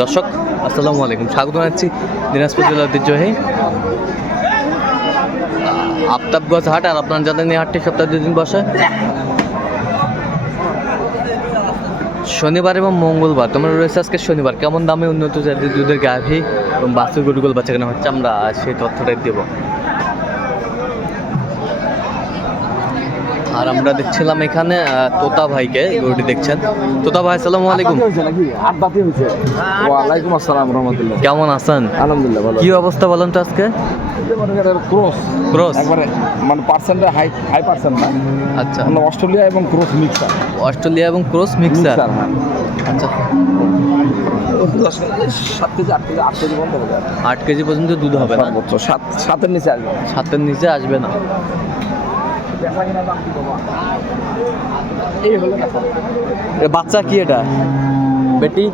দর্শক, আসসালামু আলাইকুম। স্বাগত জানাচ্ছি দিনাজপুর জেলার ঐতিহ্যবাহী আফতাবগঞ্জ হাট আর আপনার জানেন এই হাটটি সপ্তাহে দুদিন বসে। শনিবার এবং মঙ্গলবার, তোমরা রয়েছে আজকে শনিবার। কেমন দামে উন্নত জাতের দুধের গাভী এবং বাছুর গরুগুলো বাচ্চা কেনা হচ্ছে আমরা সেই তথ্যটাই দেবো। আর আমরা দেখছিলাম এখানে তোতা ভাইকে গরুটি দেখছেন। তোতা ভাই আসসালামু আলাইকুম। ওয়ালাইকুম আসসালাম রহমতুল্লাহ। কেমন আছেন? আলহামদুলিল্লাহ ভালো কি অবস্থা বলেন তো আজকে? ক্রস। ক্রস? একবারে মানে পার্সেন্টে হাই হাই পার্সেন্ট না। আচ্ছা। মানে অস্ট্রেলিয়া এবং ক্রস মিক্সার অস্ট্রেলিয়া এবং ক্রস মিক্সার হ্যাঁ। আচ্ছা। সাত কেজি আট কেজি আট কেজি হবে। আট কেজি পর্যন্ত দুধ হবে না? সাত সাতের নিচে আসবে। সাতের নিচে আসবে না। বাচ্চা কি এটা? বেটি?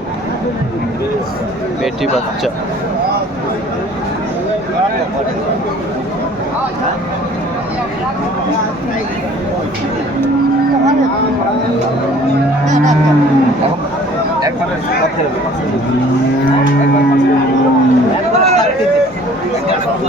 বেটি বাচ্চা। একবারে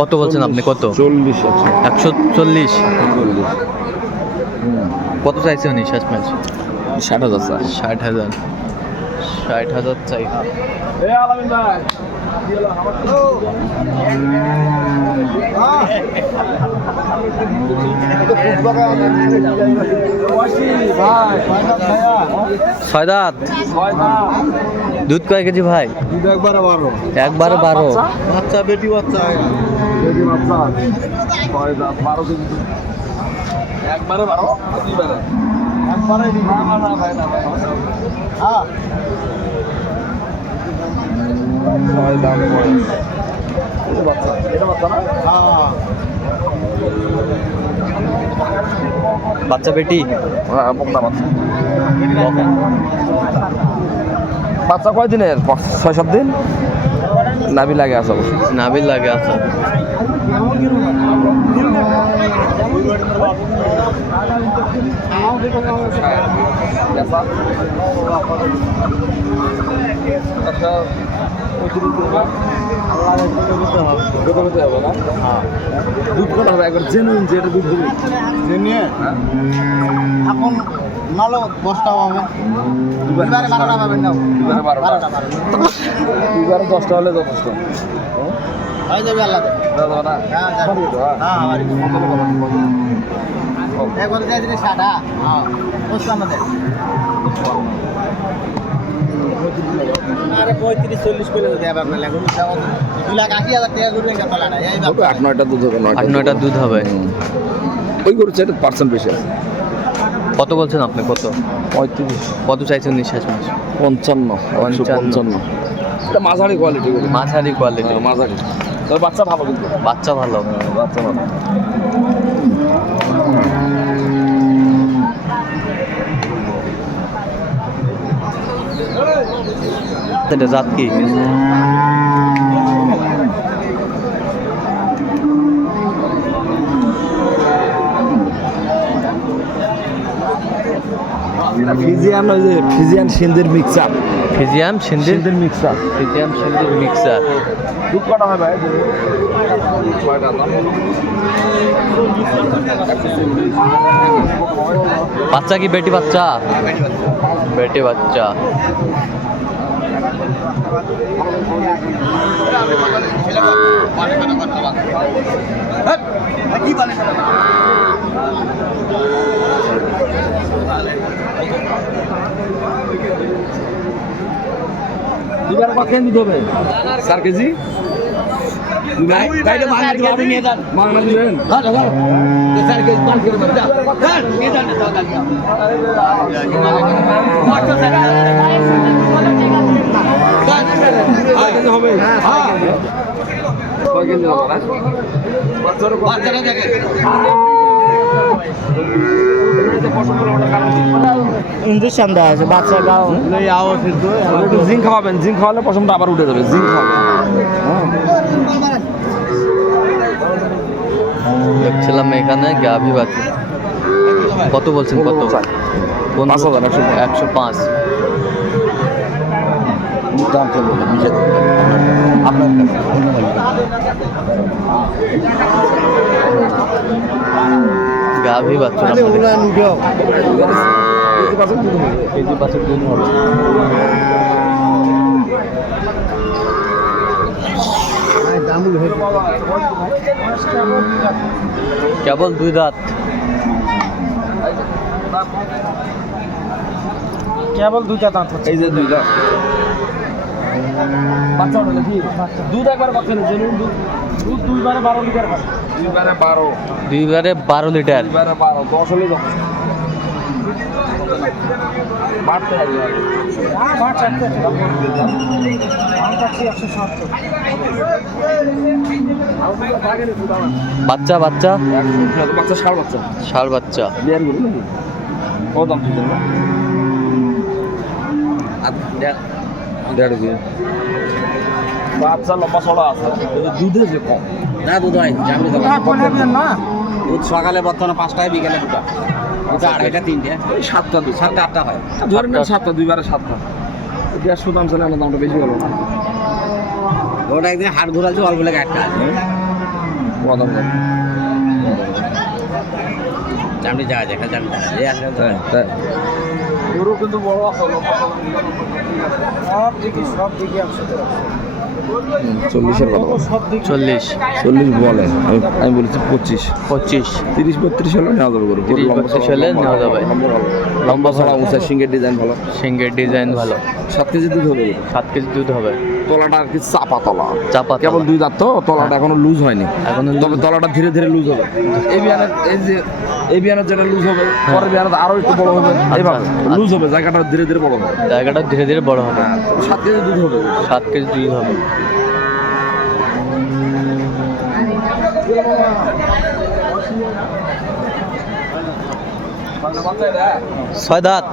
কত বলছেন আপনি? কত? চল্লিশ একশো চল্লিশ? কত চাইছে উনি শেষ ম্যাচ? ষাট হাজার স্যার ষাট হাজার। ষাট হাজার চাই। দুধ কয় কেজি ভাই? একবারে বারো। বাচ্চা বেটি বাচ্চা ছয় দাম এটা বাচ্চা এটা বাচ্চা না বাচ্চা বেটি? হ্যাঁ বকনা বাচ্চা। বাচ্চা কয় দিনের ছয় সাত দিন? নাভি লাগে আছে অবশ্য। নাবিল লাগে আচ্ছা দুধ কটা হবে? একবার জেনুইন যে এটা দুধ এখন মালো দশটা পাবেন। এবারে বারোটা পাবেন না। দুবারে বারোটা। দুবারে দশটা হলে যথেষ্ট। হয়ে যাবে আল্লাহ হ্যাঁ যাবে। হ্যাঁ আমার একবার যাই দিলে? সাদা হ্যাঁ। বুঝলাম আমাদের আট নয়টা দুধ হবে আট নয়টা দুধ হবে। ওই গরু চাইতে পার্সেন্ট বেশি আছে। কত বলছেন আপনি? কত? পঁয়ত্রিশ। কত চাইছেন নিঃশ্বাস ম্যাচ পঞ্চান্ন পঞ্চান্ন। এটা মাঝারি কোয়ালিটি মাঝারি কোয়ালিটি মাঝারি। তবে বাচ্চা ভালো কিন্তু। বাচ্চা ভালো। হ্যাঁ, বাচ্চা ভালো। এটা জাত কি? ফিজিয়ান ওই যে ফিজিয়ান সিন্ধের মিক্সার ফিজিয়াম সিন্ধির সিন্ধের মিক্সার ফিজিয়াম সিন্ধির মিক্সার দুধ কটা হয় ভাই? বাচ্চা কি বেটি বাচ্চা? বেটি বাচ্চা। দুবার কেজি দিতে হবে। চার কেজি মাংনা দিবেন হবে। ছয় কেজি হবে না বাচ্চারা বাচ্চাটা দেখে ইঞ্জেকশন দেওয়া আছে বাচ্চাটাও একটু জিঙ্ক খাওয়াবেন জিঙ্ক খাওয়ালে পশমটা আবার উঠে যাবে জিঙ্ক খাওয়াবেন। হ্যাঁ। দেখছিলাম এখানে গাভী বাছুর কত বলছেন কত? পাঁচ হাজার, একশো একশো পাঁচ। দাম চলবে। আপনার গাভী। কেজি দুধ হবে কেবল দুই দাঁত। কেবল দুইটা দাঁত এই যে দুইটা বাচ্চা উঠে কি? দুধ একবার দুধ। দুধ দুইবারে বারো লিটার দুইবারে বারো। দুইবারে বারো লিটার। দুইবারে বারো দশ হলে দশ। বাচ্চা বাচ্চা? বাচ্চা ষাট বাচ্চা। ষাড় বাচ্চা। কত দাম দেড় দিয়ে বাচ্চা লম্বা ছড়া আছে দুধে যে কম। না দুধ হয় না? দুধ সকালে বর্তমানে পাঁচটায় বিকেলে দুটা। দুটা আড়াইটা তিনটে। ওই সাতটা দুধ। সাতটা আটটা হয়। ধরে নেন সাতটা। দুইবারে সাতটা। দেড়শো দাম ছিল না দামটা বেশি হলো। না ওটা একদিন হাট ঘুরালছে অল্প লেগে একটা আছে। কত দাম চামড়ি যাওয়া যায় চামড়ি তাই তাই। গরু কিন্তু বড় আছে চল্লিশের কথা। চল্লিশ। চল্লিশ বলে। আমি আমি বলেছি পঁচিশ। পঁচিশ। তিরিশ বত্রিশ হলে নেওয়া যাবে গরু। তিরিশ বত্রিশ হলে নেওয়া যাবে। লম্বা ছাড়া উঁচা। সিংহের ডিজাইন ভালো। সিঙ্গের ডিজাইন ভালো। সাত কেজি দুধ হবে সাত কেজি দুধ হবে। তলাটা আর কি চাপা তলা। চাপা কেবল দুই দাঁত তো তলাটা এখনও লুজ হয়নি। এখনও তবে তলাটা ধীরে ধীরে লুজ হবে। এই বিয়ানের এই যে এই বিয়ানের যেটা লুজ হবে পরের বিয়ানের আরও একটু বড় হবে। এইভাবে আচ্ছা। লুজ হবে জায়গাটা ধীরে ধীরে বড় হবে। জায়গাটা ধীরে ধীরে বড় হবে। হ্যাঁ, সাত কেজি দুধ হবে। সাত কেজি দুধ হবে। ছয় দাঁত।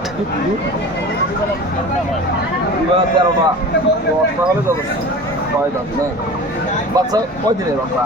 না বাচ্চা কয় দিনের বাচ্চা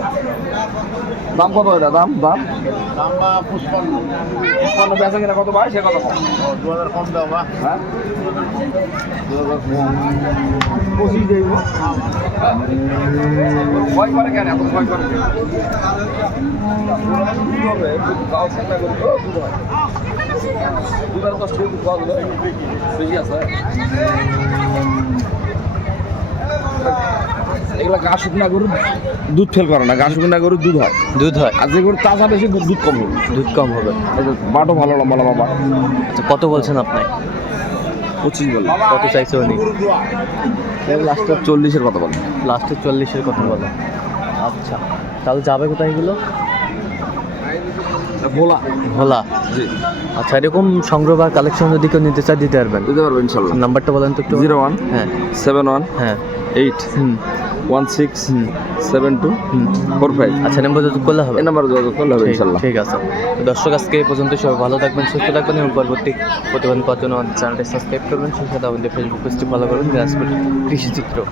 দাম কত এটা? দাম দাম? দাম বা পুষ্পান্ন উৎপন্ন বেচা কিনা কত পায় সে কত কম দু হাজার কম দাও বা। হ্যাঁ? পঁচিশ দেব। ভয় করে কেন এত ভয় করে? বেশি আছে। এগুলা গা শুকনা গরু দুধ ফেল করে না গা শুকনা গরু দুধ হয়। দুধ হয়? আর যে গরু তাজা বেশি দুধ কম হবে। দুধ কম হবে। যে ভালো লম্বা লম্বা বাট। আচ্ছা কত বলছেন আপনি? পঁচিশ বলে কত চাইছে উনি? লাস্টে চল্লিশের কথা বলে লাস্টে চল্লিশের কথা বলে। আচ্ছা তাহলে যাবে কোথায় এগুলো? ভোলা। ভোলা? জি। আচ্ছা এরকম সংগ্রহ বা কালেকশন যদি কেউ নিতে চায় দিতে পারবেন। দিতে পারব ইনশাল্লাহ। নাম্বারটা বলেন তো জিরো ওয়ান হ্যাঁ। সেভেন ওয়ান হ্যাঁ। এইট হুম। One six seven two four five আচ্ছা নাম্বার যোগাযোগ করলে হবে? নাম্বার যোগাযোগ করলে হবে ঠিক- ইনশাল্লাহ। ঠিক আছে। দর্শক আজকে এই পর্যন্ত সবাই ভালো থাকবেন সুস্থ থাকবেন এবং পরবর্তী প্রতিবেদন পাওয়ার জন্য আমাদের চ্যানেলটি সাবস্ক্রাইব করবেন। সেই সাথে আমাদের ফেসবুক পেজটি ফলো করবেন। দিনাজপুর কৃষি চিত্র